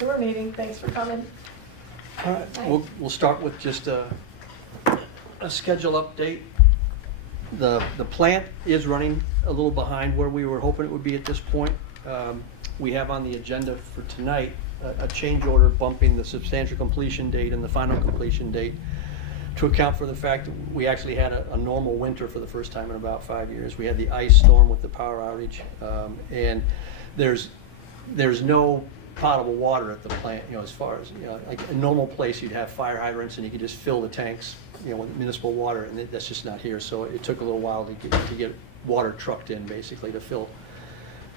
sewer meeting. Thanks for coming. All right, we'll start with just a schedule update. The plant is running a little behind where we were hoping it would be at this point. We have on the agenda for tonight a change order bumping the substantial completion date and the final completion date to account for the fact that we actually had a normal winter for the first time in about 5 years. We had the ice storm with the power outage, and there's no potable water at the plant. You know, as far as, you know, like a normal place, you'd have fire hydrants and you could just fill the tanks, you know, with municipal water, and that's just not here. So it took a little while to get water trucked in, basically, to fill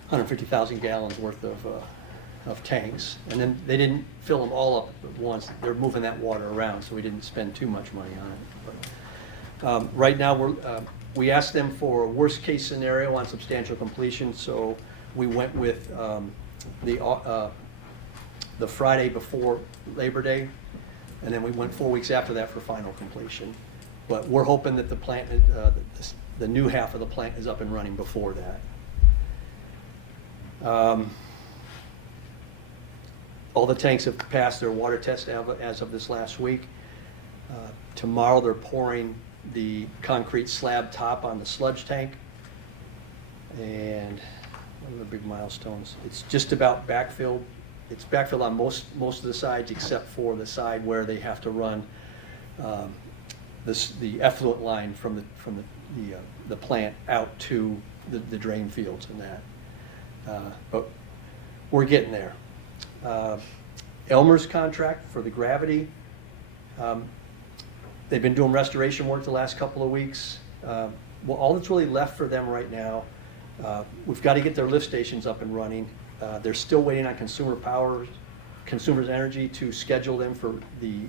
150,000 gallons worth of tanks. And then they didn't fill them all up at once. They're moving that water around, so we didn't spend too much money on it. But right now, we asked them for a worst case scenario on substantial completion, so we went with the Friday before Labor Day, and then we went 4 weeks after that for final completion. But we're hoping that the plant, the new half of the plant is up and running before that. All the tanks have passed their water test as of this last week. Tomorrow they're pouring the concrete slab top on the sludge tank. And what are the big milestones? It's just about backfilled. It's backfilled on most of the sides except for the side where they have to run the effluent line from the plant out to the drain fields and that. But we're getting there. Elmer's contract for the gravity. They've been doing restoration work the last couple of weeks. Well, all that's really left for them right now, we've got to get their lift stations up and running. They're still waiting on Consumers Energy to schedule them for the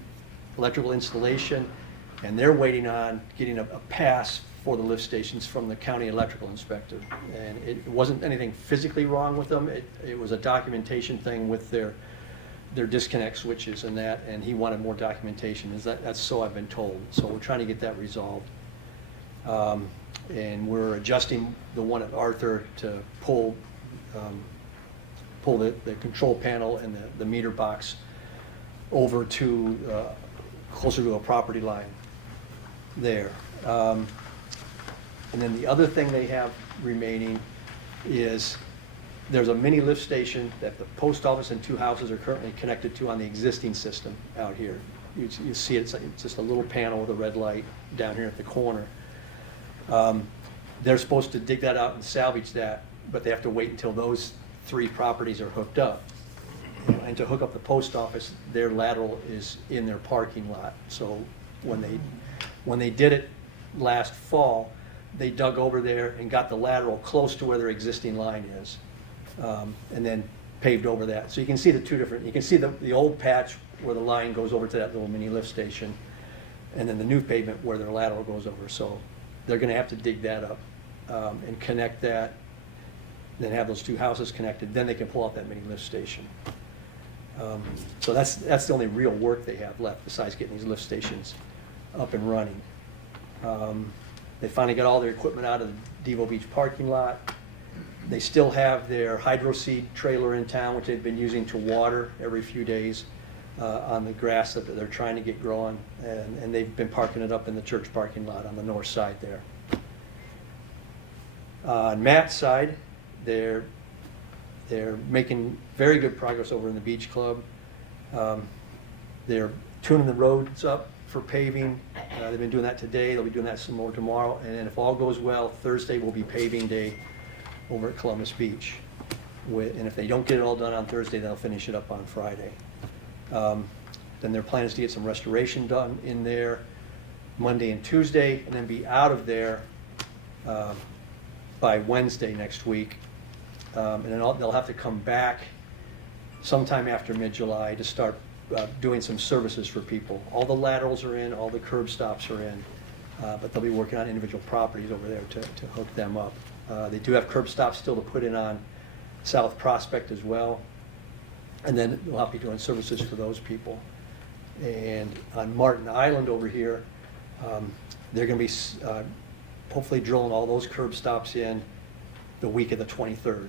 electrical installation, and they're waiting on getting a pass for the lift stations from the county electrical inspector. And it wasn't anything physically wrong with them. It was a documentation thing with their disconnect switches and that, and he wanted more documentation. That's so I've been told. So we're trying to get that resolved. And we're adjusting the one at Arthur to pull the control panel and the meter box over to closer to a property line there. And then the other thing they have remaining is there's a mini lift station that the post office and 2 houses are currently connected to on the existing system out here. You see it's just a little panel with a red light down here at the corner. They're supposed to dig that out and salvage that, but they have to wait until those 3 properties are hooked up. And to hook up the post office, their lateral is in their parking lot. So when they did it last fall, they dug over there and got the lateral close to where their existing line is, and then paved over that. So you can see the two different, you can see the old patch where the line goes over to that little mini lift station, and then the new pavement where their lateral goes over. So they're going to have to dig that up and connect that, then have those 2 houses connected. Then they can pull out that mini lift station. So that's the only real work they have left besides getting these lift stations up and running. They finally got all their equipment out of the Devo Beach parking lot. They still have their hydro seed trailer in town, which they've been using to water every few days on the grass that they're trying to get growing, and they've been parking it up in the church parking lot on the north side there. On Matt's side, they're making very good progress over in the beach club. They're tuning the roads up for paving. They've been doing that today. They'll be doing that some more tomorrow. And then if all goes well, Thursday will be paving day over at Columbus Beach. And if they don't get it all done on Thursday, they'll finish it up on Friday. Then their plan is to get some restoration done in there Monday and Tuesday, and then be out of there by Wednesday next week. And then they'll have to come back sometime after mid-July to start doing some services for people. All the laterals are in, all the curb stops are in, but they'll be working on individual properties over there to hook them up. They do have curb stops still to put in on South Prospect as well, and then we'll have to be doing services for those people. And on Martin Island over here, they're going to be hopefully drilling all those curb stops in the week of the 23rd.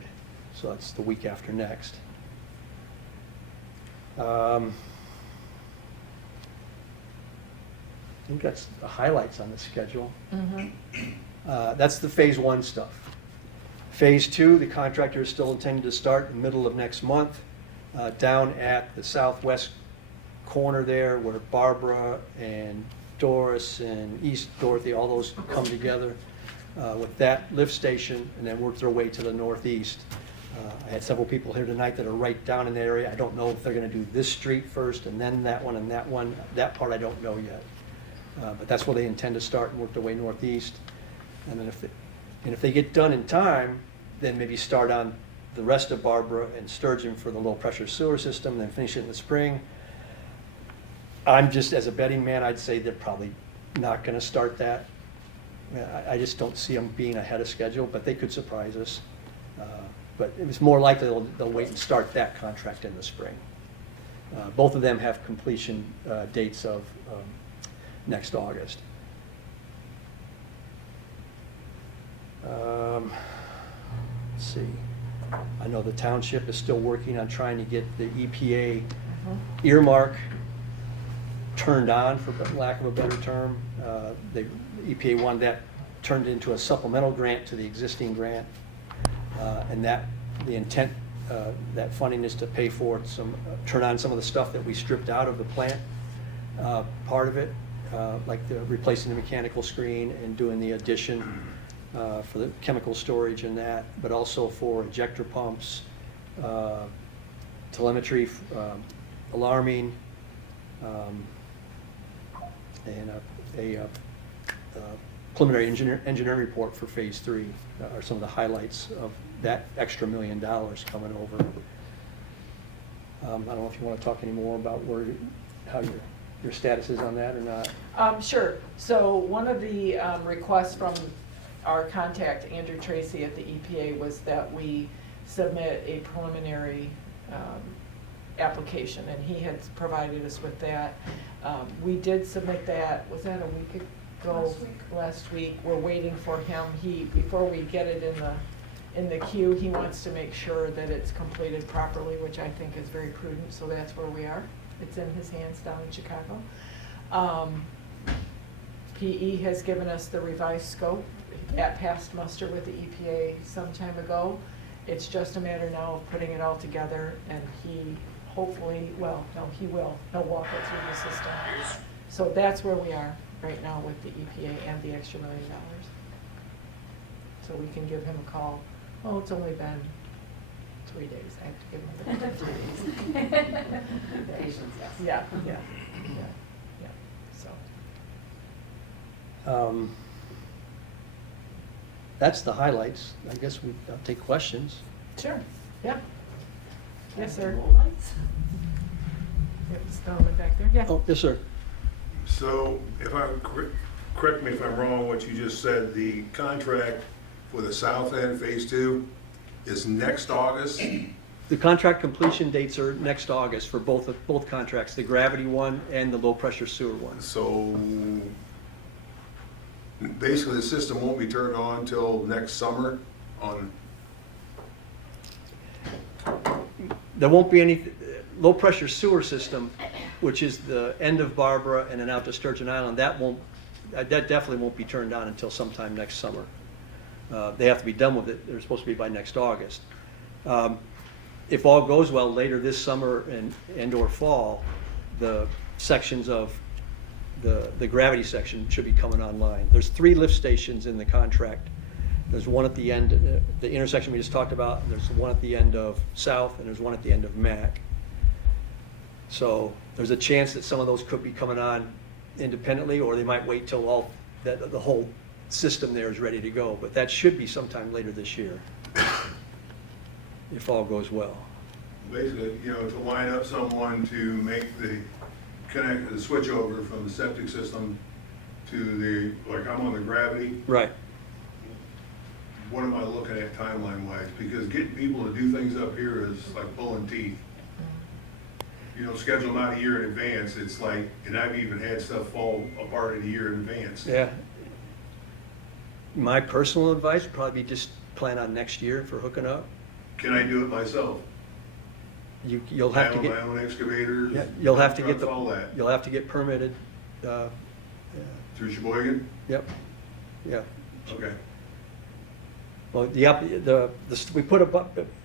So that's the week after next. I think that's the highlights on the schedule. That's the phase 1 stuff. Phase 2, the contractor is still intending to start in the middle of next month, down at the southwest corner there where Barbara and Doris and East Dorothy, all those come together with that lift station, and then work their way to the northeast. I had several people here tonight that are right down in the area. I don't know if they're going to do this street first and then that one and that one. That part I don't know yet. But that's where they intend to start and work their way northeast. And then if they get done in time, then maybe start on the rest of Barbara and Sturgeon for the low pressure sewer system, then finish it in the spring. I'm just, as a betting man, I'd say they're probably not going to start that. I just don't see them being ahead of schedule, but they could surprise us. But it's more likely they'll wait and start that contract in the spring. Both of them have completion dates of next August. Let's see. I know the township is still working on trying to get the EPA earmark turned on, for lack of a better term. The EPA wanted that turned into a supplemental grant to the existing grant. And that the intent, that funding is to pay for turn on some of the stuff that we stripped out of the plant, part of it, like replacing the mechanical screen and doing the addition for the chemical storage and that, but also for ejector pumps, telemetry, alarming, and a preliminary engineering report for phase 3 are some of the highlights of that extra $1 million coming over. I don't know if you want to talk any more about how your status is on that or not. Sure. So one of the requests from our contact, Andrew Tracy at the EPA, was that we submit a preliminary application, and he had provided us with that. We did submit that, was that a week ago? Last week. We're waiting for him. Before we get it in the queue, he wants to make sure that it's completed properly, which I think is very prudent, so that's where we are. It's in his hands down in Chicago. PE has given us the revised scope at past muster with the EPA some time ago. It's just a matter now of putting it all together, and he hopefully, he will. He'll walk it through the system. So that's where we are right now with the EPA and the extra $1 million. So we can give him a call. Oh, it's only been 3 days. I have to give him the 3 days. Patience, yes. Yeah. So. That's the highlights. I guess I'll take questions. Sure. Yeah. Yes, sir. Lights? Yep, it's Donovan back there. Yeah. Oh, yes, sir. So, correct me if I'm wrong, what you just said, the contract for the south end, phase 2, is next August? The contract completion dates are next August for both contracts, the gravity one and the low pressure sewer one. So, basically the system won't be turned on until next summer on... There won't be any low pressure sewer system, which is the end of Barbara and then out to Sturgeon Island. That definitely won't be turned on until sometime next summer. They have to be done with it. They're supposed to be by next August. If all goes well, later this summer and or fall, the sections of the gravity section should be coming online. There's 3 lift stations in the contract. There's one at the end, the intersection we just talked about. There's one at the end of South, and there's one at the end of Mac. So there's a chance that some of those could be coming on independently, or they might wait till the whole system there is ready to go. But that should be sometime later this year, if all goes well. Basically, to line up someone to make the switch over from the septic system to like I'm on the gravity. Right. What am I looking at timeline-wise? Because getting people to do things up here is like pulling teeth. Schedule them out a year in advance. It's like, and I've even had stuff fall apart in a year in advance. Yeah. My personal advice would probably be just plan on next year for hooking up. Can I do it myself? You'll have to I get. own my own excavator. Yeah, you'll have to get trucks, all that. You'll have to get permitted. Through Sheboygan? Yep, yeah. Okay. Well, we put a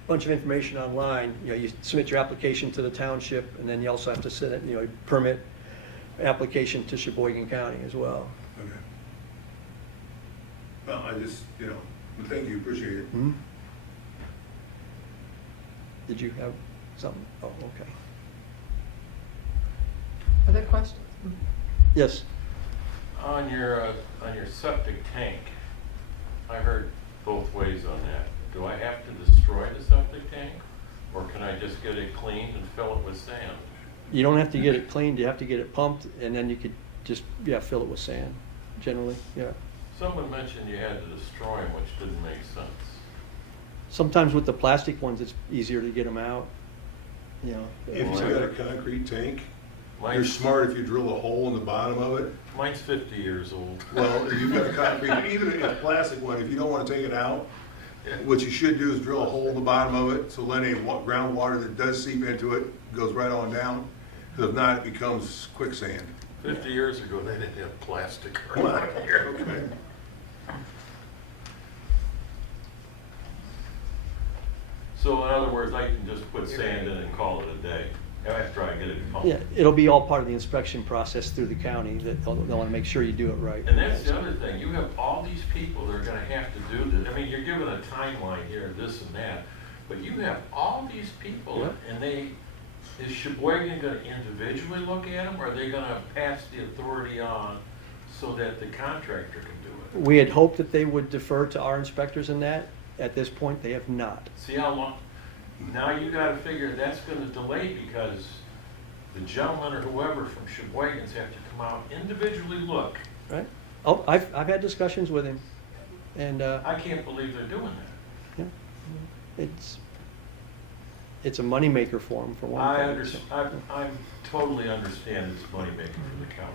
bunch of information online. You know, you submit your application to the township, and then you also have to send it, permit application to Sheboygan County as well. Okay. Well, I just, thank you, appreciate it. Hmm? Did you have something? Oh, okay. Other questions? Yes. On your septic tank, I heard both ways on that. Do I have to destroy the septic tank, or can I just get it cleaned and fill it with sand? You don't have to get it cleaned, you have to get it pumped, and then you could just, fill it with sand, generally, yeah. Someone mentioned you had to destroy them, which didn't make sense. Sometimes with the plastic ones, it's easier to get them out, If you've got a concrete tank, you're Mine's, smart if you drill a hole in the bottom of it. mine's 50 years old. Well, if you've got a concrete, even if it's a plastic one, if you don't want to take it out, what you should do is drill a hole in the bottom of it, so then any groundwater that does seep into it goes right on down. Because if not, it becomes quicksand. 50 years ago, they didn't have plastic Well, around here. okay. So in other words, I can just put sand in and call it a day after I get it pumped. Yeah, it'll be all part of the inspection process through the county, that they'll want to make sure you do it right. And that's the other thing, you have all these people that are gonna have to do this, I mean, you're given a timeline here, this and that, but you have all these people, Yep. and is Sheboygan gonna individually look at them, or are they gonna pass the authority on so that the contractor can do it? We had hoped that they would defer to our inspectors in that. At this point, they have not. See how long, now you gotta figure that's gonna delay, because the gentleman or whoever from Sheboygan's have to come out, individually look. Right? Oh, I've had discussions with him, and, I can't believe they're doing that. yeah, it's a moneymaker for him, for one thing. I understand, I'm totally understand it's moneymaking for the county,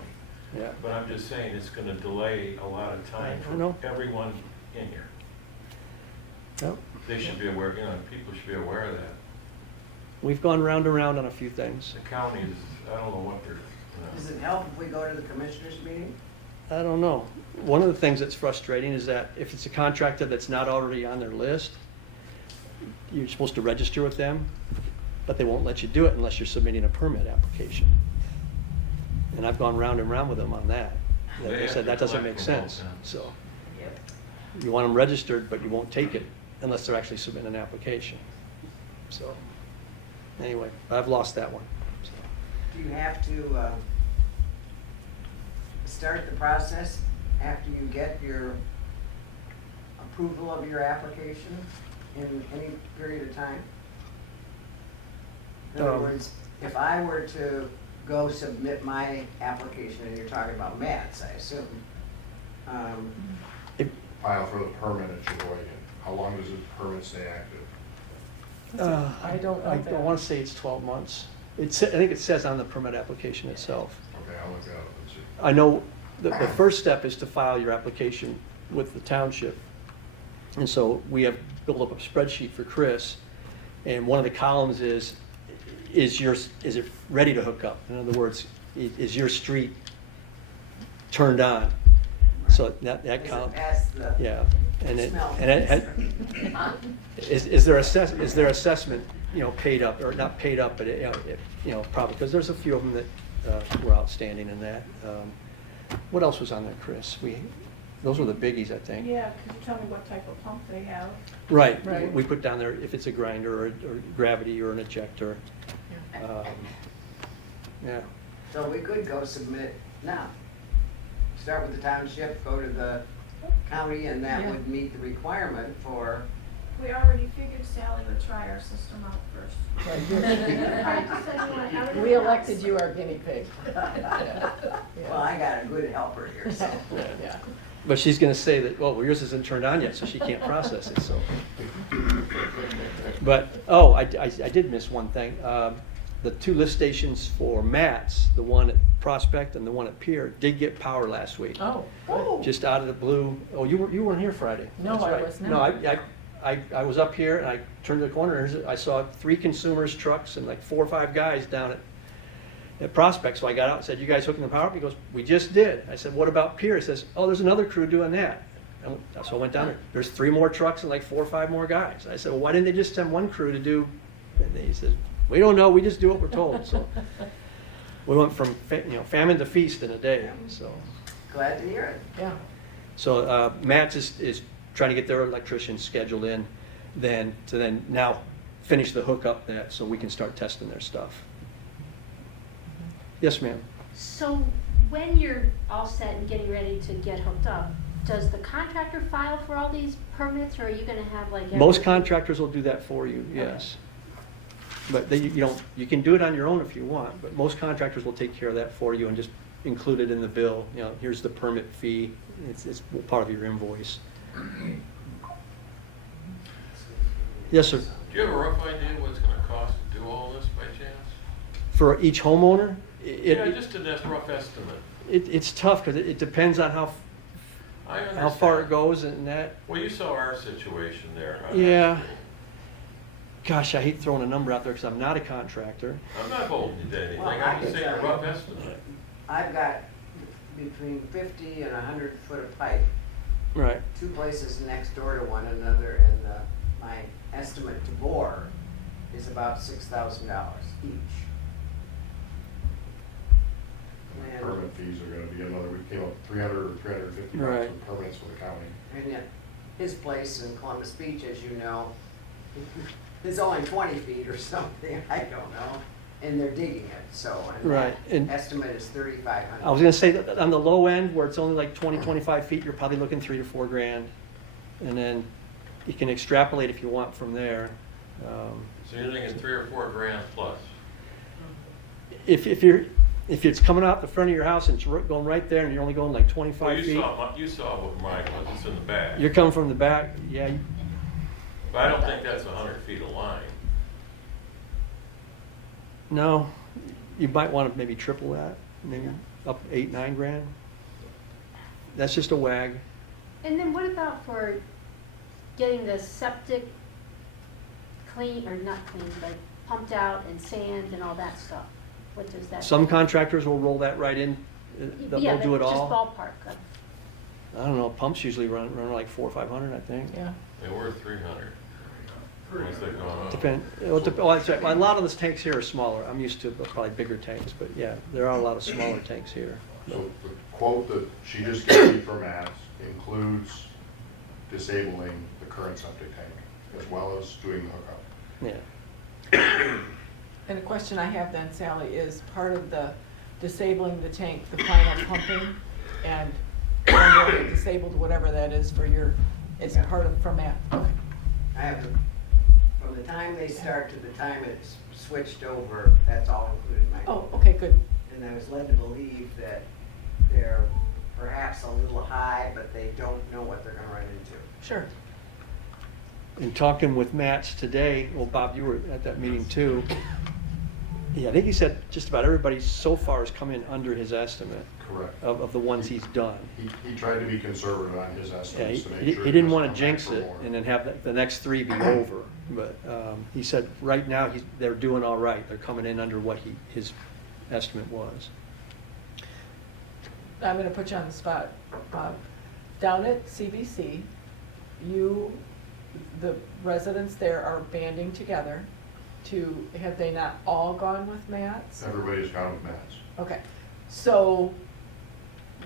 Yeah, but I'm just saying it's gonna delay a lot of time I know. for everyone in here. Yep. They should be aware, people should be aware of that. We've gone round and round on a few things. The counties, I don't know what they're, Does it help if we go to the commissioners meeting? I don't know. One of the things that's frustrating is that if it's a contractor that's not already on their list, you're supposed to register with them, but they won't let you do it unless you're submitting a permit application. And I've gone round and round with them on that. They They have said to that doesn't collect make from both sense, ends. so. Yep. You want them registered, but you won't take it unless they're actually submitting an application. So, anyway, I've lost that one. So, Do you have to start the process after you get your approval of your application in any period of time? In other words, if I were to go submit my application, and you're talking about Matt's, I assume, if- File for the permit at Sheboygan. How long does the permit stay active? I don't know I that. don't want to say it's 12 months. I think it says on the permit application itself. Okay, I'll look at it and see. I know the first step is to file your application with the township. And so we have built up a spreadsheet for Chris, and one of the columns is it ready to hook up? In other words, is your street turned on? So that does it column, pass the yeah. And it, smell and it, test? is there assessment, paid up, or not paid up, but, probably, because there's a few of them that were outstanding in that. What else was on there, Chris? Those were the biggies, I think. Yeah, could you tell me what type of pump they have? Right, Right. we put down there if it's a grinder or gravity or an ejector. Yeah, So we could go submit now. Start with the township, go to the county, and that Yeah. would meet the requirement for, We already figured Sally would try our system out first. Right, I just said you want you're- everything We elected else. you our guinea pig. well, I got a good helper here, so. Yeah. but she's gonna say that, well, yours isn't turned on yet, so she can't process it, so. But, I did miss one thing. The two lift stations for Matt's, the one at Prospect and the one at Pier, did get power last week. Oh, good. Just out of the blue. Oh, you weren't here Friday. No, That's I right. was No, not. I was up here and I turned the corner and I saw 3 consumers trucks and like 4 or 5 guys down at Prospect. So I got out and said, "You guys hooking the power up?" He goes, "We just did." I said, "What about Pier?" He says, "Oh, there's another crew doing that." And so I went down there. There's 3 more trucks and like 4 or 5 more guys. I said, "Well, why didn't they just send 1 crew to do?" And he said, "We don't know. We just do what we're told." So we went from famine to feast in a day. So Glad to hear it. Yeah. so Matt's is trying to get their electricians scheduled in, then now finish the hookup that so we can start testing their stuff. Yes, ma'am. So when you're all set and getting ready to get hooked up, does the contractor file for all these permits, or are you gonna have like? Most everything- contractors will do that for you, yes. But you can do it on your own if you want, but most contractors will take care of that for you and just include it in the bill. Here's the permit fee, it's part of your invoice. Yes, sir. Do you have a rough idea what it's gonna cost to do all this by chance? For each homeowner, Yeah, just a rough estimate. it's tough because it depends on how I far it understand. goes and that. Well, you saw our situation there. on Yeah. that school. Gosh, I hate throwing a number out there because I'm not a contractor. I'm not holding you to anything, Well, I I'm can just saying a tell you. rough estimate. I've got between 50 and 100 foot of pipe, Right. 2 places next door to one another, and my estimate to bore is about $6,000 each. And- Permit fees are gonna be another, we came up 300 or 350 bucks Right. for permits for the county. And yet, his place in Columbus Beach, as you know, is only 20 feet or something, I don't know, and they're digging it, so, and Right, and- that estimate is 3,500. I was gonna say that on the low end, where it's only like 20, 25 feet, you're probably looking $3 to $4 grand. And then you can extrapolate if you want from there. So you're thinking 3 or 4 grand plus? If it's coming out the front of your house and it's going right there and you're only going like 25 Well, feet, you saw what mine was, it's in the back. you're coming from the back, yeah, But I don't think that's 100 feet of line. no, you might want to maybe triple that, maybe up 8, 9 grand. That's just a wag. And then what about for getting the septic clean, or not clean, but pumped out and sand and all that stuff? What does that? Some contractors will roll that right in, they'll Yeah, do it but just all. ballpark. I don't know, pumps usually run like 400 or 500, I think. Yeah. They were 300. Once they've gone up. A lot of the tanks here are smaller. I'm used to probably bigger tanks, but yeah, there are a lot of smaller tanks here. So the quote that she just gave me for Matt's includes disabling the current septic tank as well as doing the hookup. Yeah. And a question I have then, Sally, is part of the disabling the tank, the final pumping, and when you're disabled, whatever that is for your, it's part of, from Matt. Okay. I have to, from the time they start to the time it's switched over, that's all included in my. Oh, okay, good. And I was led to believe that they're perhaps a little high, but they don't know what they're gonna run into. Sure. In talking with Matt's today, well, Bob, you were at that meeting too. Yeah, I think he said just about everybody so far has come in under his estimate Correct. of the ones he's done. He tried to be conservative on his Yeah, estimates to make he sure. didn't doesn't want come to back jinx for it more. and then have the next 3 be over. But he said right now they're doing all right. They're coming in under what his estimate was. I'm gonna put you on the spot, Bob. Down at CBC, the residents there are banding together to, have they not all gone with Matt's? Everybody's gone with Matt's. Okay, so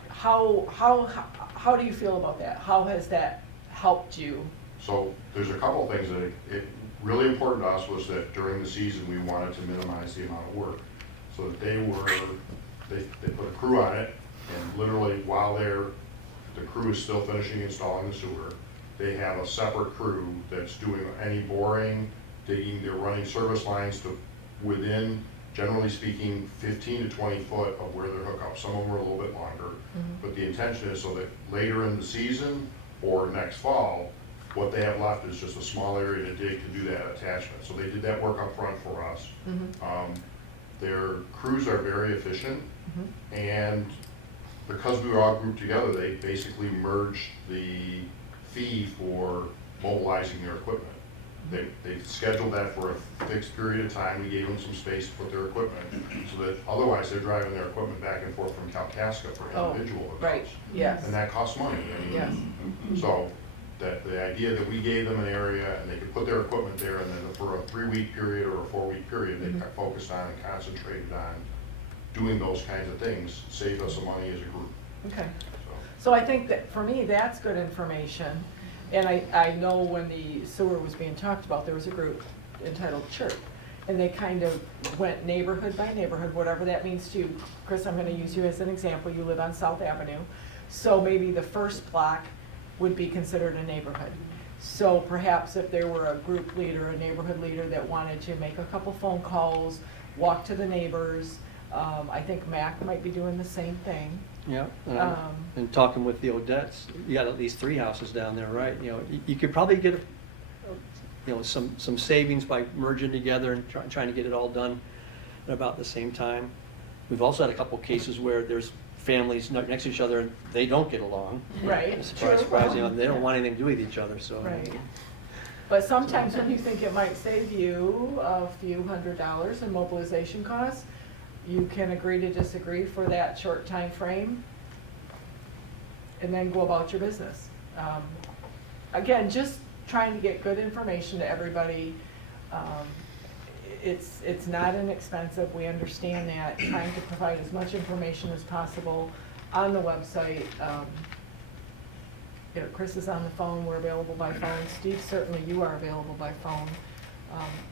how do you feel about that? How has that helped you? So there's a couple of things that it really important to us was that during the season, we wanted to minimize the amount of work. So that they put a crew on it, and literally while the crew is still finishing installing the sewer, they have a separate crew that's doing any boring, digging, they're running service lines to within, generally speaking, 15 to 20 foot of where they're hooked up. Some of them are a little bit longer, but the intention is so that later in the season or next fall, what they have left is just a small area to dig to do that attachment. So they did that work up front for us. Their crews are very efficient, and because we were all grouped together, they basically merged the fee for mobilizing their equipment. They scheduled that for a fixed period of time. We gave them some space to put their equipment, so that otherwise they're driving their equipment back and forth from Kalkaska for Oh, individual hookups. right, yes, And that costs money. I mean, yes. so that the idea that we gave them an area and they could put their equipment there, and then for a 3-week period or a 4-week period, they got focused on and concentrated on doing those kinds of things, saved us some money as a group. Okay. So, So I think that, for me, that's good information. And I know when the sewer was being talked about, there was a group entitled Chirp. And they kind of went neighborhood by neighborhood, whatever that means to you. Chris, I'm gonna use you as an example. You live on South Avenue. So maybe the first block would be considered a neighborhood. So perhaps if there were a group leader, a neighborhood leader that wanted to make a couple phone calls, walk to the neighbors, I think Mac might be doing the same thing. Yeah, Um, and talking with the Odettes, you got at least 3 houses down there, right? You know, you could probably get, you know, some savings by merging together and trying to get it all done at about the same time. We've also had a couple cases where there's families next to each other and they don't get along. Right, Surprise, true. surprise, you know, they don't want anything to do with each other, so. Right. But sometimes when you think it might save you a few $100s in mobilization costs, you can agree to disagree for that short time frame and then go about your business. Again, just trying to get good information to everybody. It's not inexpensive, we understand that, trying to provide as much information as possible on the website. You know, Chris is on the phone, we're available by phone. Steve, certainly you are available by phone.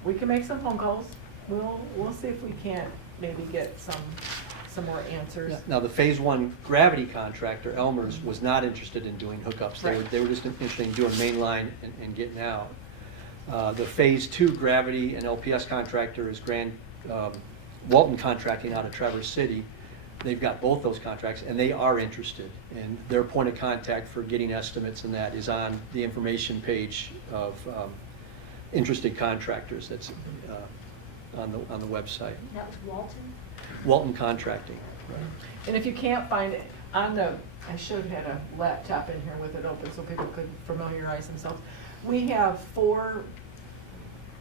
We can make some phone calls. We'll see if we can't maybe get some more answers. Yeah. Now, the Phase 1 gravity contractor, Elmer's, was not interested in doing hookups. Right. They were just interested in doing main line and getting out. The Phase 2 gravity and LPS contractor is Walton Contracting out of Traverse City. They've got both those contracts, and they are interested. And their point of contact for getting estimates and that is on the information page of interested contractors that's on the website. That was Walton? Walton Contracting. And if you can't find it, I should have had a laptop in here with it open so people could familiarize themselves. We have 4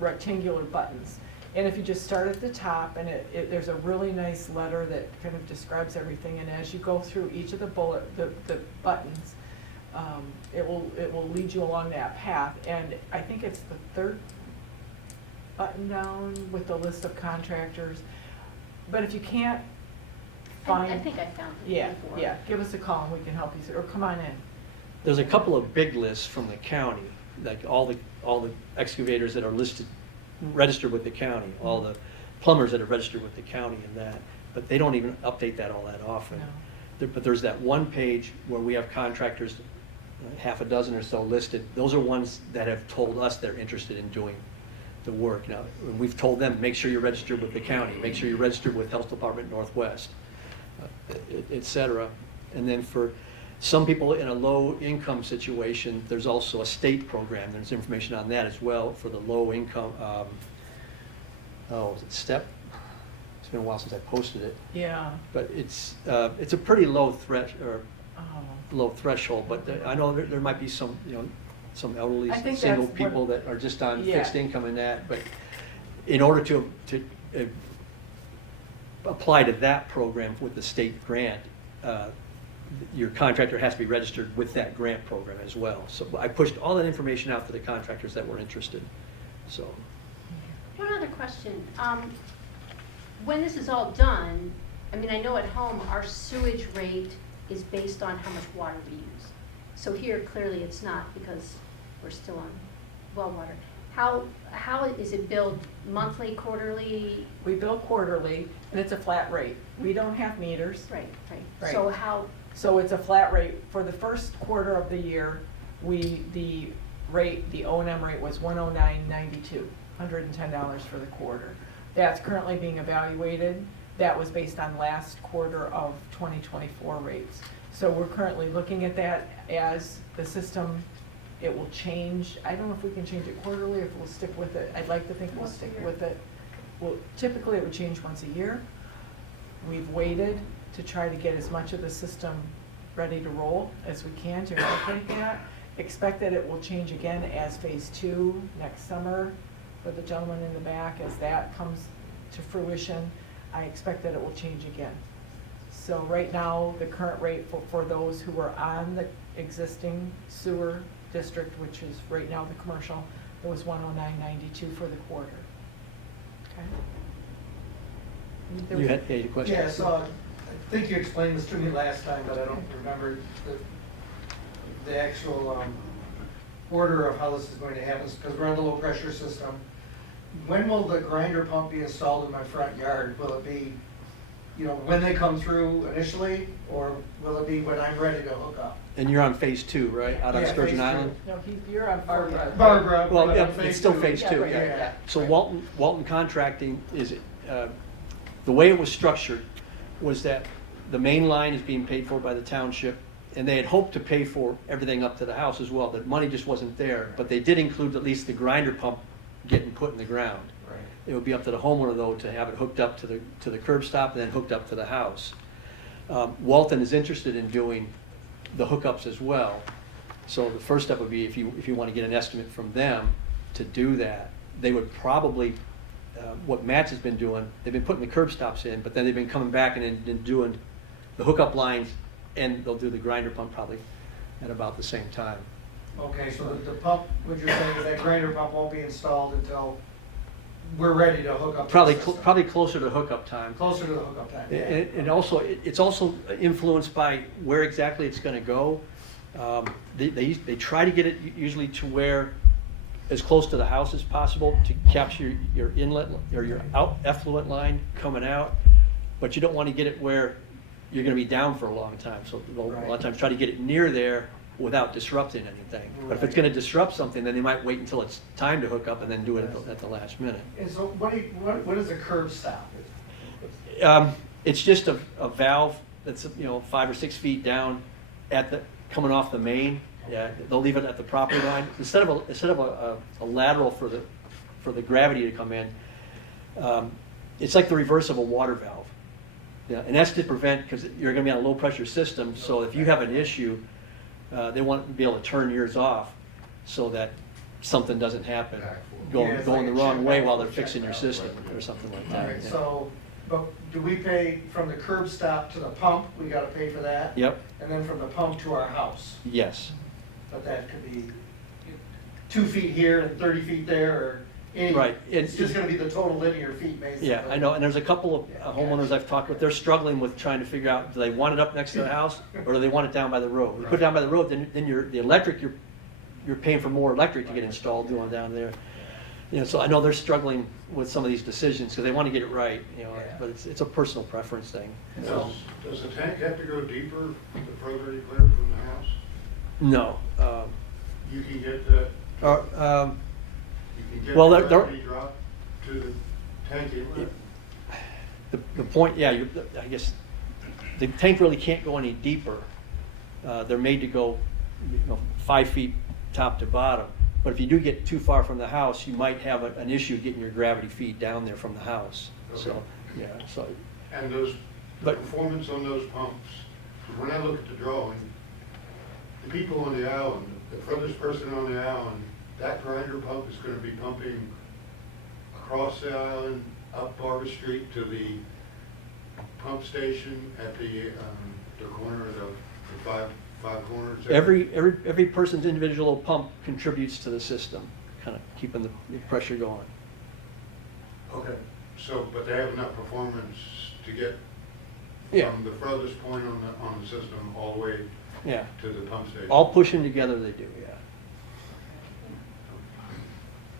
rectangular buttons. And if you just start at the top, and there's a really nice letter that kind of describes everything, and as you go through each of the buttons, it will lead you along that path. And I think it's the 3rd button down with the list of contractors. But if you can't find. I think I found it Yeah, before. yeah, give us a call and we can help you, or come on in. There's a couple of big lists from the county, like all the excavators that are listed, registered with the county, all the plumbers that are registered with the county and that, but they don't even update that all that often. No. But there's that one page where we have contractors, half a dozen or so listed. Those are ones that have told us they're interested in doing the work. Now, we've told them, make sure you're registered with the county, make sure you're registered with Health Department Northwest, et cetera. And then for some people in a low income situation, there's also a state program. There's information on that as well for the low income, is it STEP? It's been a while since I posted it. Yeah. But it's a pretty low Oh. low threshold, but I know there might be some, you know, some elderly, I think single that's what- people that are just on Yeah. fixed income and that, but in order to apply to that program with the state grant, your contractor has to be registered with that grant program as well. So I pushed all that information out to the contractors that were interested, so. One other question. When this is all done, I mean, I know at home, our sewage rate is based on how much water we use. So here, clearly, it's not because we're still on well water. How is it billed monthly, quarterly? We bill quarterly, and it's a flat rate. We don't have meters. Right. Right. So how, So it's a flat rate. For the first quarter of the year, the O&M rate was $109.92, $110 for the quarter. That's currently being evaluated. That was based on last quarter of 2024 rates. So we're currently looking at that as the system, it will change. I don't know if we can change it quarterly, if we'll stick with it. I'd like to think we'll Once a stick year. with it. Well, typically it would change once a year. We've waited to try to get as much of the system ready to roll as we can to incorporate that. expect that it will change again as phase 2 next summer for the gentleman in the back. As that comes to fruition, I expect that it will change again. So right now, the current rate for those who are on the existing sewer district, which is right now the commercial, it was $109.92 for the quarter. Okay? There You was- had a question? Yeah, so I think you explained this to me last time, but I don't remember the actual order of how this is going to happen, because we're on the low pressure system. When will the grinder pump be installed in my front yard? Will it be, when they come through initially, or will it be when I'm ready to hook up? And you're on phase 2, right, out on Yeah, Sturgeon phase Island? No, you're on Barbara. Barbara. Well, but yeah, on phase it's still two. phase 2, right, yeah. So right. Walton Contracting is, the way it was structured was that the main line is being paid for by the township, and they had hoped to pay for everything up to the house as well. The money just wasn't there, but they did include at least the grinder pump getting put in the ground. Right. It would be up to the homeowner, though, to have it hooked up to the curb stop and then hooked up to the house. Walton is interested in doing the hookups as well. So the first step would be, if you want to get an estimate from them to do that, they would probably, what Matt's has been doing, they've been putting the curb stops in, but then they've been coming back and doing the hookup lines, and they'll do the grinder pump probably at about the same time. Okay, so the pump, what you're saying is that grinder pump won't be installed until we're ready to hook up to the system. Probably closer to hookup time. Closer to the hookup time. And also, it's also influenced by where exactly it's gonna go. They try to get it usually to where, as close to the house as possible to capture your inlet or your effluent line coming out, but you don't want to get it where you're going to be down for a long time. So a lot of times try to get it near there without disrupting anything. But if it's going to disrupt something, then they might wait until it's time to hook up and then do it at the last minute. And so what is a curb stop? It's just a valve that's 5 or 6 feet down coming off the main. Yeah, they'll leave it at the property line instead of a lateral for the gravity to come in. It's like the reverse of a water valve. Yeah, and that's to prevent, because you're going to be on a low pressure system. So if you have an issue, they want to be able to turn yours off so that something doesn't happen, going it's going like the a wrong check way valve while or they're check fixing your valve, system or something like All that. right, yeah. so, but do we pay from the curb stop to the pump? We gotta pay for that? Yep. And then from the pump to our house? Yes. But that could be 2 feet here and 30 feet there, or any. Right. It's just gonna be the total linear feet, basically. Yeah, I know, and there's a couple of homeowners I've talked with, they're struggling with trying to figure out, do they want it up next to the house, or do they want it down by the road? If you put it down by the road, then the electric, you're paying for more electric to get installed going down there. So I know they're struggling with some of these decisions, because they want to get it right, but it's a personal preference thing. Does the tank have to go deeper the further you clear from the house? No. You can get the, you can get Well, the they're- gravity drop to the tank inlet? The point, yeah, I guess, the tank really can't go any deeper. They're made to go 5 feet top to bottom. But if you do get too far from the house, you might have an issue getting your gravity feed down there from the house. So, Okay. yeah, so, And the But- performance on those pumps, when I look at the drawing, the people on the island, the furthest person on the island, that grinder pump is gonna be pumping across the island, up Barbara Street to the pump station at the corner of the five corners. every person's individual pump contributes to the system, kind of keeping the pressure going. Okay, so, but they have enough performance to get Yeah. from the furthest point on the system all the way Yeah, to the pump station? all pushing together they do, yeah.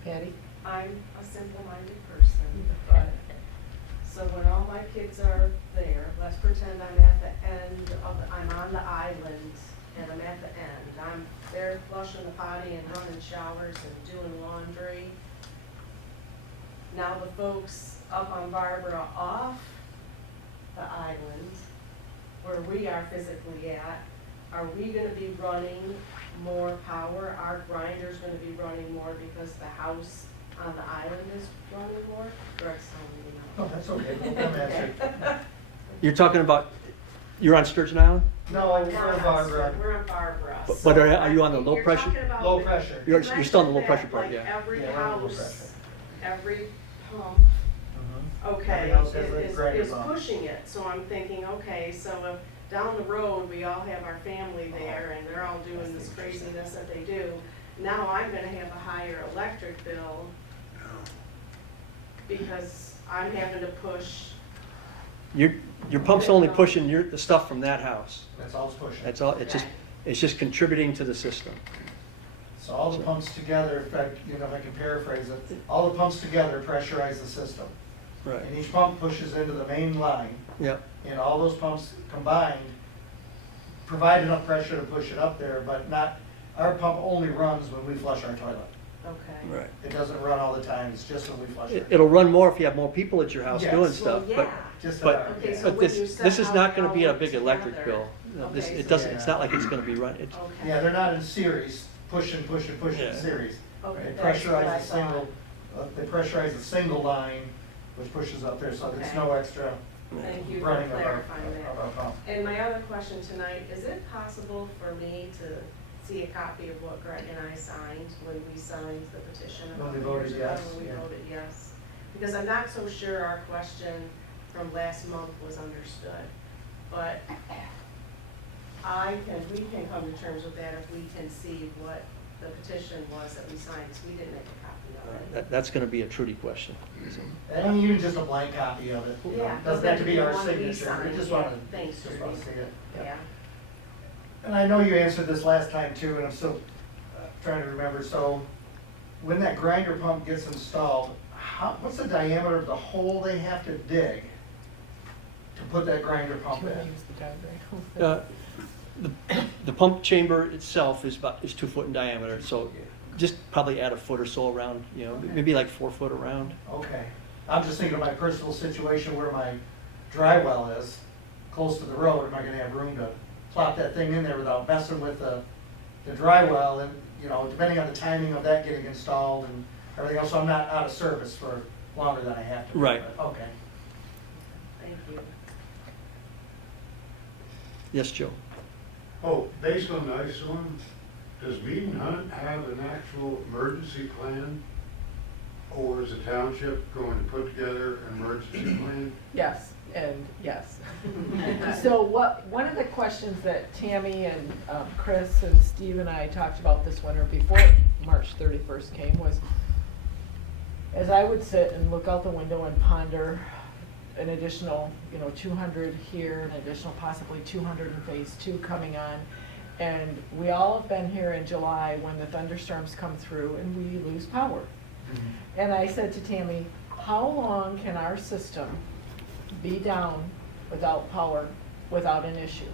Patty? I'm a simple-minded person, but, so when all my kids are there, let's pretend I'm at the end I'm on the island, and I'm at the end. I'm there flushing the potty and running showers and doing laundry. Now the folks up on Barbara off the island, where we are physically at, are we gonna be running more power? Our grinder's gonna be running more because the house on the island is running more? Greg's telling me no. Oh, that's okay, we'll come answer. You're talking about, you're on Sturgeon Island? No, we're Barbara. We're on Barbara. But So are you on the low you're pressure? talking about Low the- pressure. You're you still on the low mentioned pressure that, part, like, yeah. Every Yeah, we're on low house, pressure. every pump, Every okay, house has a grinder is pump. pushing it. So I'm thinking, okay, so if down the road, we all have our family there and they're all doing this craziness that they do. Now I'm gonna have a higher electric bill because I'm having to push. Your pump's only pushing the stuff from that house. That's all it's pushing. That's all, it's just contributing to the system. So all the pumps together, in fact, if I can paraphrase it, all the pumps together pressurize the system. Right, And each pump pushes into the main line, yep, and all those pumps combined provide enough pressure to push it up there, but not, our pump only runs when we flush our toilet. Okay. right. It doesn't run all the time, it's just when we flush it. It'll run more if you have more people at your house Yes. doing Well, stuff, yeah. but, Just but, about, Okay, yeah. so but when this, you said this is how not they gonna be a all big work electric together. bill. No, this, Okay, it so- doesn't, it's not like it's gonna be run, it's, Okay. Yeah, they're not in series, pushing Yeah. in series. Okay, They that's what I pressurize a single, thought. they pressurize a single line, which pushes up there, so there's Okay. no extra Thank you for running of our clarifying of our that. pump. And my other question tonight, is it possible for me to see a copy of what Greg and I signed when we signed the petition a When we couple years voted ago? yes, When we yeah. voted yes? Because I'm not so sure our question from last month was understood. But we can come to terms with that if we can see what the petition was that we signed, because we didn't make a copy of it. that's gonna be a Trudy question. So, And even just a blank copy of it. Yeah. Doesn't have to be our the one we signature, we signed, just yeah. wanna, Thanks, just wanna Judy. see it. Yeah. And I know you answered this last time too, and I'm still trying to remember, so when that grinder pump gets installed, what's the diameter of the hole they have to dig to put that grinder Do pump you wanna in? use the diagram? The pump chamber itself is 2 foot in diameter, so just probably add a foot or so around, maybe like 4 foot around. Okay, I'm just thinking of my personal situation where my dry well is, close to the road, am I gonna have room to plop that thing in there without messing with the dry well, and, depending on the timing of that getting installed and everything else, so I'm not out of service for longer than I have to. be, Right. but, okay. Thank you. Yes, Joe? Oh, based on the ice storm, does Meeting Hunt have an actual emergency plan? Or is the township going to put together an emergency plan? Yes, and yes. So one of the questions that Tammy and Chris and Steve and I talked about this winter before March 31st came was, as I would sit and look out the window and ponder an additional, 200 here, an additional possibly 200 in phase 2 coming on. And we all have been here in July when the thunderstorms come through and we lose power. And I said to Tammy, how long can our system be down without power, without an issue?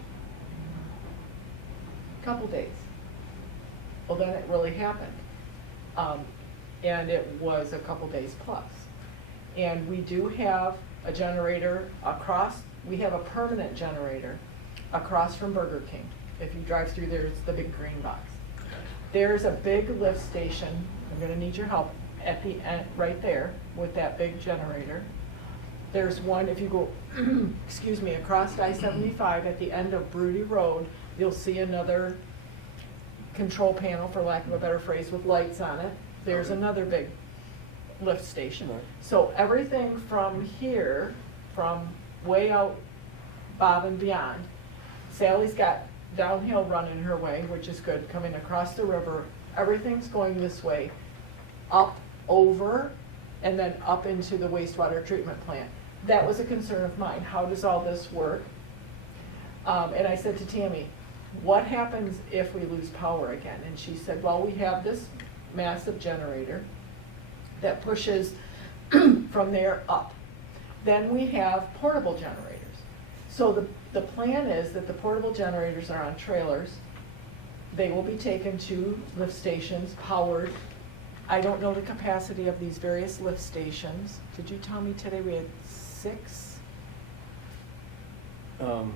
Couple days. Well, then it really happened. And it was a couple days plus. And we do have a generator we have a permanent generator across from Burger King. If you drive through there, it's the big green box. There's a big lift station, I'm gonna need your help, at the end, right there, with that big generator. There's one, if you go, excuse me, across I-75 at the end of Broody Road, you'll see another control panel, for lack of a better phrase, with lights on it. There's another big lift station. Right. So everything from here, from way out Bob and beyond, Sally's got downhill running her way, which is good, coming across the river. Everything's going this way, up, over, and then up into the wastewater treatment plant. That was a concern of mine. How does all this work? And I said to Tammy, what happens if we lose power again? And she said, well, we have this massive generator that pushes from there up. Then we have portable generators. So the plan is that the portable generators are on trailers. They will be taken to lift stations, powered. I don't know the capacity of these various lift stations. Did you tell me today we had 6? How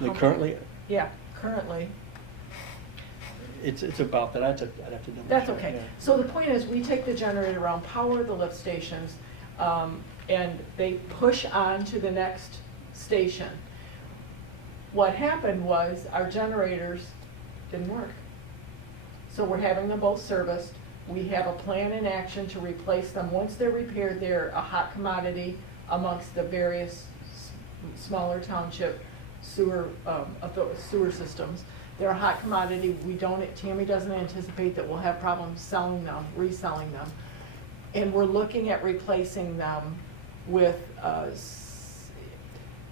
many? Currently, Yeah, currently. it's about that, I'd have to double check. That's okay. yeah. So the point is, we take the generator around, power the lift stations, and they push on to the next station. What happened was our generators didn't work. So we're having them both serviced. We have a plan in action to replace them. Once they're repaired, they're a hot commodity amongst the various smaller township sewer systems. They're a hot commodity. Tammy doesn't anticipate that we'll have problems selling them, reselling them. And we're looking at replacing them with,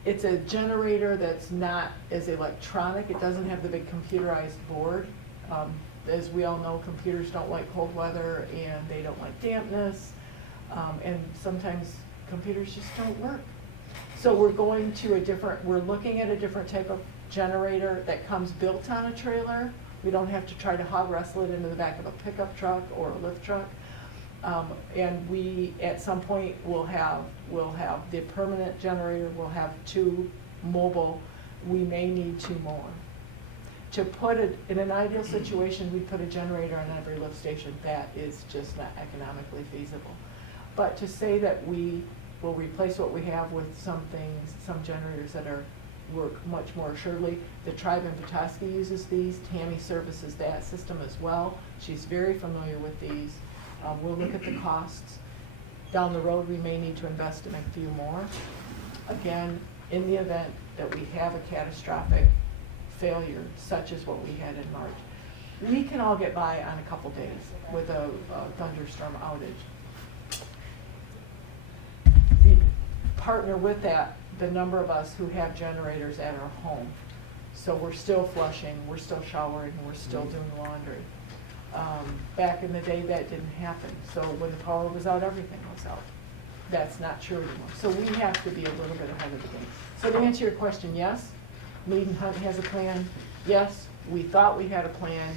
it's a generator that's not as electronic. It doesn't have the big computerized board. As we all know, computers don't like cold weather and they don't like dampness. And sometimes computers just don't work. So we're looking at a different type of generator that comes built on a trailer. We don't have to try to hog wrestle it into the back of a pickup truck or a lift truck. And we, at some point, will have the permanent generator, we'll have 2 mobile. We may need 2 more. To put it, in an ideal situation, we put a generator on every lift station. That is just not economically feasible. But to say that we will replace what we have with some generators that work much more assuredly. The tribe in Petoskey uses these. Tammy services that system as well. She's very familiar with these. We'll look at the costs. Down the road, we may need to invest in a few more. Again, in the event that we have a catastrophic failure, such as what we had in March, we can all get by on a couple days with a thunderstorm outage. Partner with that, the number of us who have generators at our home. So we're still flushing, we're still showering, we're still doing laundry. Back in the day, that didn't happen. So when the power was out, everything was out. That's not true anymore. So we have to be a little bit ahead of the game. So to answer your question, yes, Mead and Hunt has a plan. Yes, we thought we had a plan.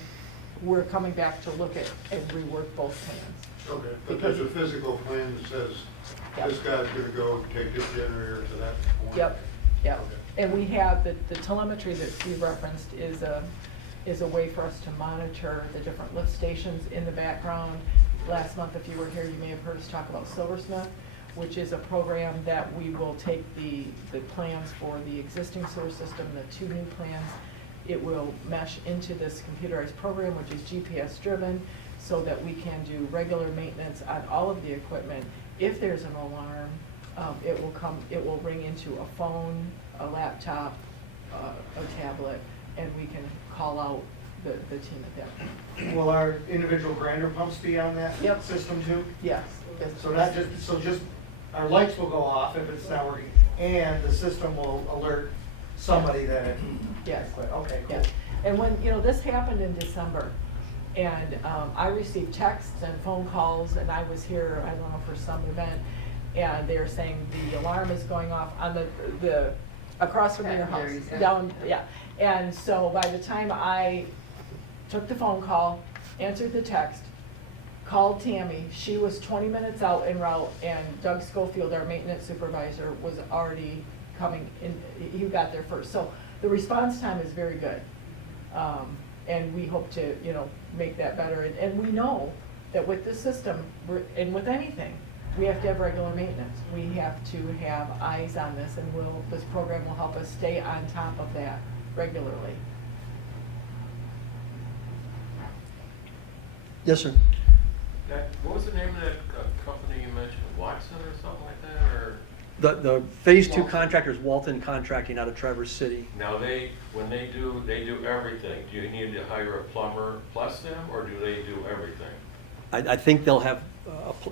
We're coming back to look at and rework both plans. Okay, but there's a physical plan that says this guy's gonna go take this generator to that point? Yep. Okay. And we have the telemetry that Steve referenced is a way for us to monitor the different lift stations in the background. Last month, if you were here, you may have heard us talk about Silversmith, which is a program that we will take the plans for the existing sewer system, the 2 new plans. It will mesh into this computerized program, which is GPS driven, so that we can do regular maintenance on all of the equipment. If there's an alarm, it will ring into a phone, a laptop, a tablet, and we can call out the team at that point. Will our individual grinder pumps be on that Yep. system too? Yes. So just our lights will go off if it's not working, and the system will alert somebody that it. Yes. Okay, cool. Yes. And when, this happened in December, and I received texts and phone calls, and I was here, I don't know, for some event, and they were saying the alarm is going off on the across from your house, down, yeah. And so by the time I took the phone call, answered the text, called Tammy, she was 20 minutes out en route, and Doug Schofield, our maintenance supervisor, was already coming in, he got there first. So the response time is very good. And we hope to, make that better. And we know that with this system, and with anything, we have to have regular maintenance. We have to have eyes on this, and this program will help us stay on top of that regularly. Yes, sir. What was the name of that company you mentioned, Watson or something like that, or? The Phase 2 contractor is Walton Contracting out of Traverse City. Now when they do everything, do you need to hire a plumber plus them, or do they do everything? I think they'll have,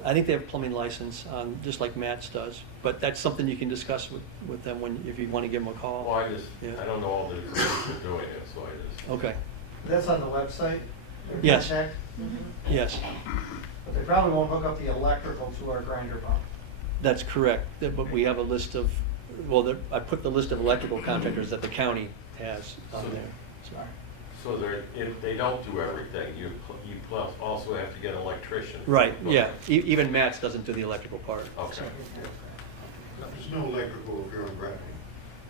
I think they have a plumbing license, just like Matt's does. But that's something you can discuss with them if you want to give them a call. Well, Yeah. I don't know all the agreements for doing it, so I just. Okay, That's on the website? their Yes. contact? yes, But they probably won't hook up the electrical to our grinder pump. that's correct. But we have a list of, I put the list of electrical contractors that the county has on there. Sorry. So if they don't do everything, you plus also have to get an electrician. Right, yeah. Even Matt's doesn't do the electrical part. Okay. There's no electrical if you're on gravity.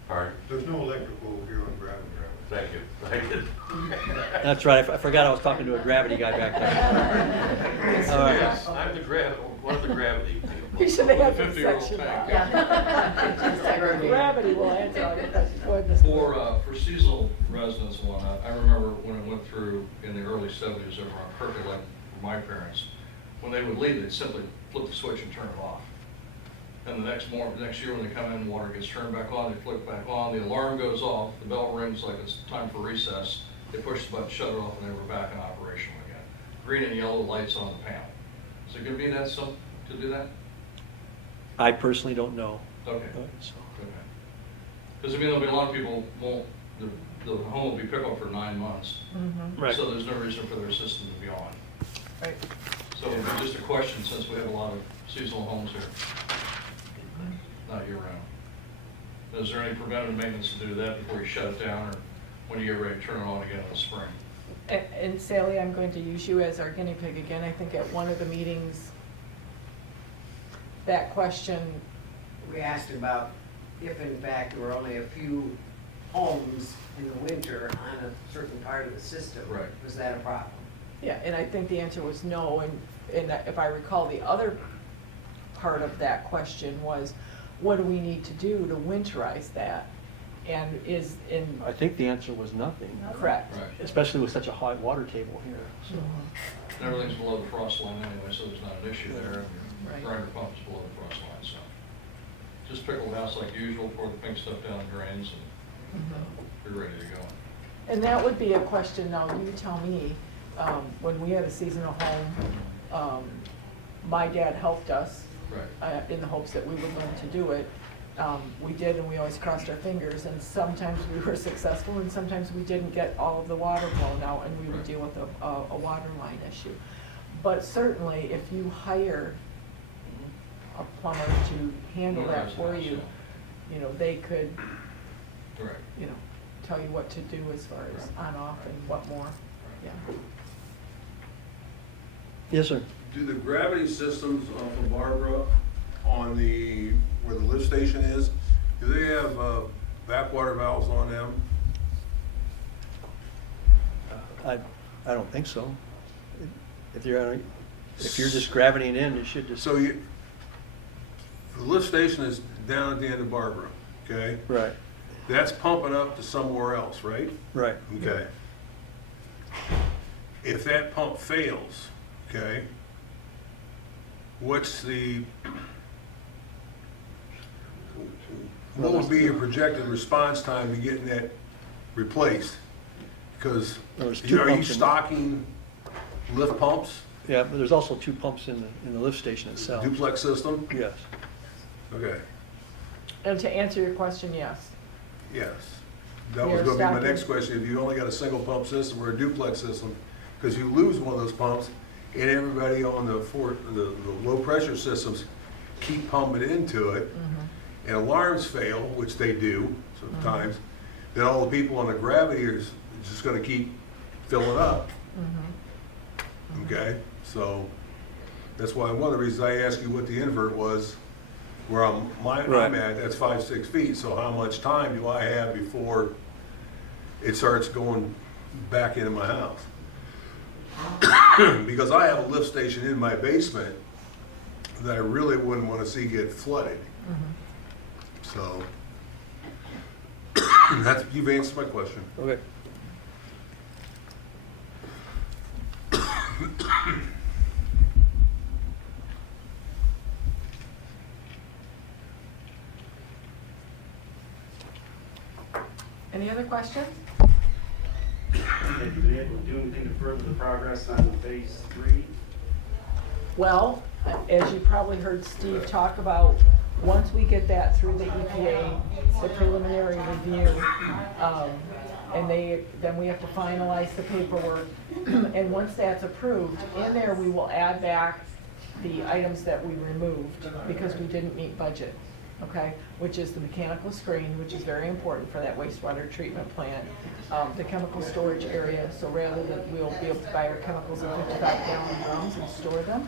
Pardon? There's no electrical if you're on gravity. Thank you. That's right. I forgot I was talking to a gravity guy back there. All right. Yes, I'm one of the gravity people. You should have had The this 50-year-old section. tank. Gravity will answer all your questions. For residents and whatnot, I remember when it went through in the early 70s over on Kirkland for my parents, when they would leave, they'd simply flip the switch and turn it off. And the next year when they come in, water gets turned back on, they flick back on, the alarm goes off, the bell rings like it's time for recess, they push the button, shut it off, and they were back in operation again. Green and yellow lights on the panel. Is it gonna be that simple to do that? I personally don't know. Okay. So, Because I mean, there'll be a lot of people won't, the home will be picked up for 9 months. Right. So there's no reason for their system to be on. Right. So it'd be just a question, since we have a lot of seasonal homes here, not year round. Is there any preventative maintenance to do that before you shut it down, or when you get ready to turn it on again in the spring? And Sally, I'm going to use you as our guinea pig again. I think at one of the meetings, that question, We asked about if in fact there were only a few homes in the winter on a certain part of the system. Right. Was that a problem? yeah, and I think the answer was no. And if I recall, the other part of that question was, what do we need to do to winterize that? And is in, I think the answer was nothing, correct. Right. especially with such a high water table here. So. Mhm. And everything's below the frost line anyway, so there's not an issue there. Right. Grinder pump's below the frost line, so. Just pickle the house like usual, pour the pink stuff down the drains, and Mhm. you're ready to go. And that would be a question, now you tell me, when we had a seasonal home, my dad helped us Right. in the hopes that we would learn to do it. We did, and we always crossed our fingers, and sometimes we were successful, and sometimes we didn't get all of the water blown out, and we would Right. deal with a water line issue. But certainly, if you hire a plumber to handle that Winterize the for house, you, yeah. you know, they could, Right. you know, tell you what to do as far as Right. on, off, and what more, yeah. Yes, sir. Do the gravity systems off of Barbara on the, where the lift station is, do they have backwater valves on them? I don't think so. If you're just gravitating in, it should just. So you, the lift station is down at the end of Barbara, okay? Right, That's pumping up to somewhere else, right? right. Okay. If that pump fails, okay, what would be your projected response time to getting that replaced? Because, There's are two you pumps in- stocking lift pumps, Yeah, but there's also 2 pumps in the lift station itself. duplex system? Yes. Okay, And to answer your question, yes. yes. That was You're gonna be my stocking- next question, if you only got a single pump system or a duplex system, because you lose one of those pumps, and everybody on the low pressure systems keep pumping into it, and alarms fail, which they do sometimes, then all the people on the gravity are just gonna keep filling up. Okay, so that's why, one of the reasons I asked you what the invert was, where I'm Right. at, that's 5-6 feet, so how much time do I have before it starts going back into my house? Because I have a lift station in my basement that I really wouldn't want to see get flooded. So, you've answered my question. Okay. Any other questions? Have you been able to do anything to further the progress on phase 3? Well, as you probably heard Steve talk about, once we get that through the EPA, the preliminary review, and then we have to finalize the paperwork. And once that's approved, in there, we will add back the items that we removed because we didn't meet budget, okay? Which is the mechanical screen, which is very important for that wastewater treatment plant, the chemical storage area, so rather than we'll be able to buy our chemicals in 55-gallon drums and store them.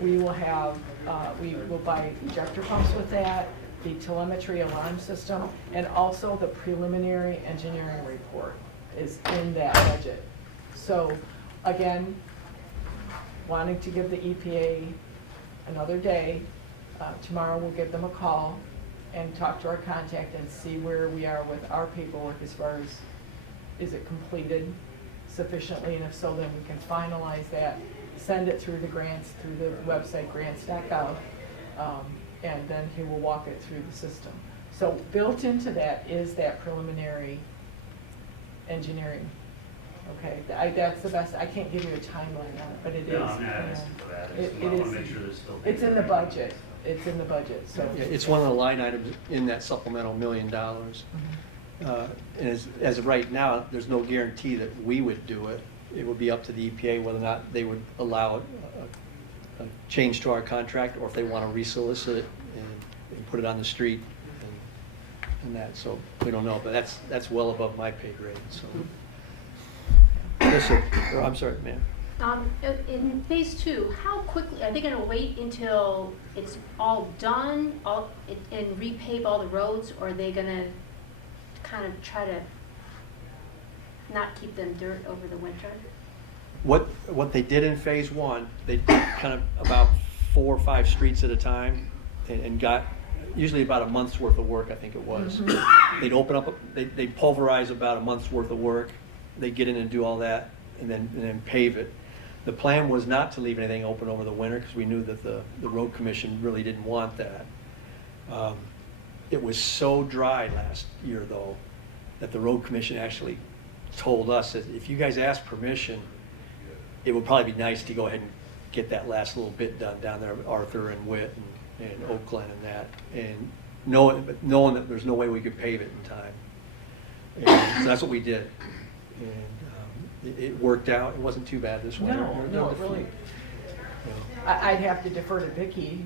We will buy ejector pumps with that, the telemetry alarm system, and also the preliminary engineering report is in that budget. So, again, wanting to give the EPA another day, tomorrow we'll give them a call and talk to our contact and see where we are with our paperwork as far as, is it completed sufficiently, and if so, then we can finalize that, send it through the grants, through the website grants.gov, and then he will walk it through the system. So built into that is that preliminary engineering. Okay, that's the best, I can't give you a timeline on it, but it is. No, I'm not asking for that, I It just wanna is- make sure there's still. It's in the budget, it's in the budget, so. Yeah, it's one of the line items in that supplemental $1 million. And as of right now, there's no guarantee that we would do it. It would be up to the EPA whether or not they would allow a change to our contract, or if they want to resolicit it and put it on the street and that. So we don't know, but that's well above my pay grade, so. Listen, I'm sorry, ma'am. In phase 2, how quickly, are they gonna wait until it's all done, and repave all the roads, or are they gonna kind of try to not keep them dirt over the winter? What they did in phase 1, they did kind of about 4 or 5 streets at a time and got usually about a month's worth of work, I think it was. They'd open up, they'd pulverize about a month's worth of work. They'd get in and do all that and then pave it. The plan was not to leave anything open over the winter because we knew that the road commission really didn't want that. It was so dry last year though that the road commission actually told us that if you guys ask permission, it would probably be nice to go ahead and get that last little bit done down there with Arthur and Witt and Oak Glen and that, and knowing that there's no way we could pave it in time. And so that's what we did. And it worked out. It wasn't too bad this winter. No, really. I'd have to defer to Vicki.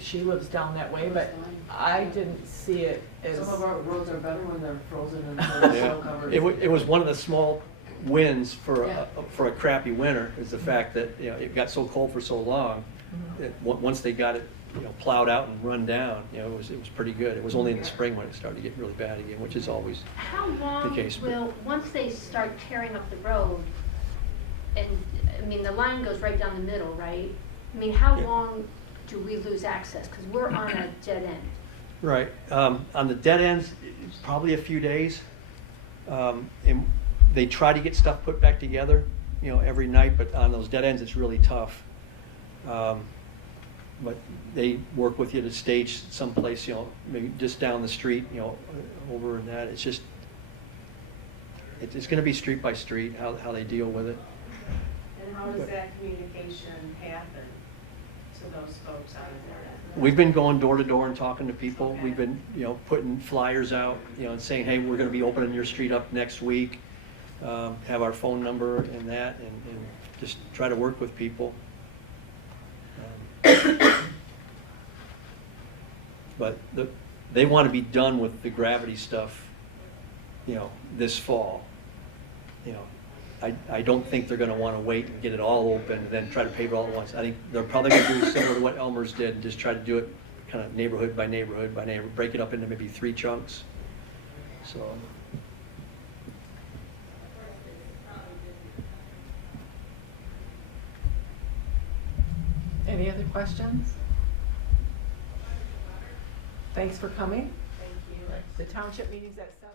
She lives down that way, but I didn't see it as. Some of our roads are better when they're frozen and snow covered. It was one of the small wins for Yeah. a crappy winter, is the fact that, it got so cold for so long, that once they got it, plowed out and run down, it was pretty good. It was only in the spring when it started to get really bad again, which is always How the long case. once they start tearing up the road, and, I mean, the line goes right down the middle, right? I mean, how Yeah. long do we lose access? Because we're on a dead end. Right. On the dead ends, it's probably a few days. And they try to get stuff put back together, every night, but on those dead ends, it's really tough. But they work with you to stage someplace, maybe just down the street, over in that. It's just, it's going to be street by street, how they deal with it. And how does that communication happen to those folks out there? We've been going door to door and talking to people. We've been, putting flyers out, and saying, hey, we're going to be opening your street up next week. Have our phone number and that, and just try to work with people. But they want to be done with the gravity stuff, this fall. I don't think they're going to want to wait and get it all open and then try to pave it all at once. I think they're probably going to do similar to what Elmer's did and just try to do it kind of neighborhood by neighborhood by neighborhood, break it up into maybe 3 chunks. So. Any other questions? Thanks for coming. Thank you. The township meeting's at 7.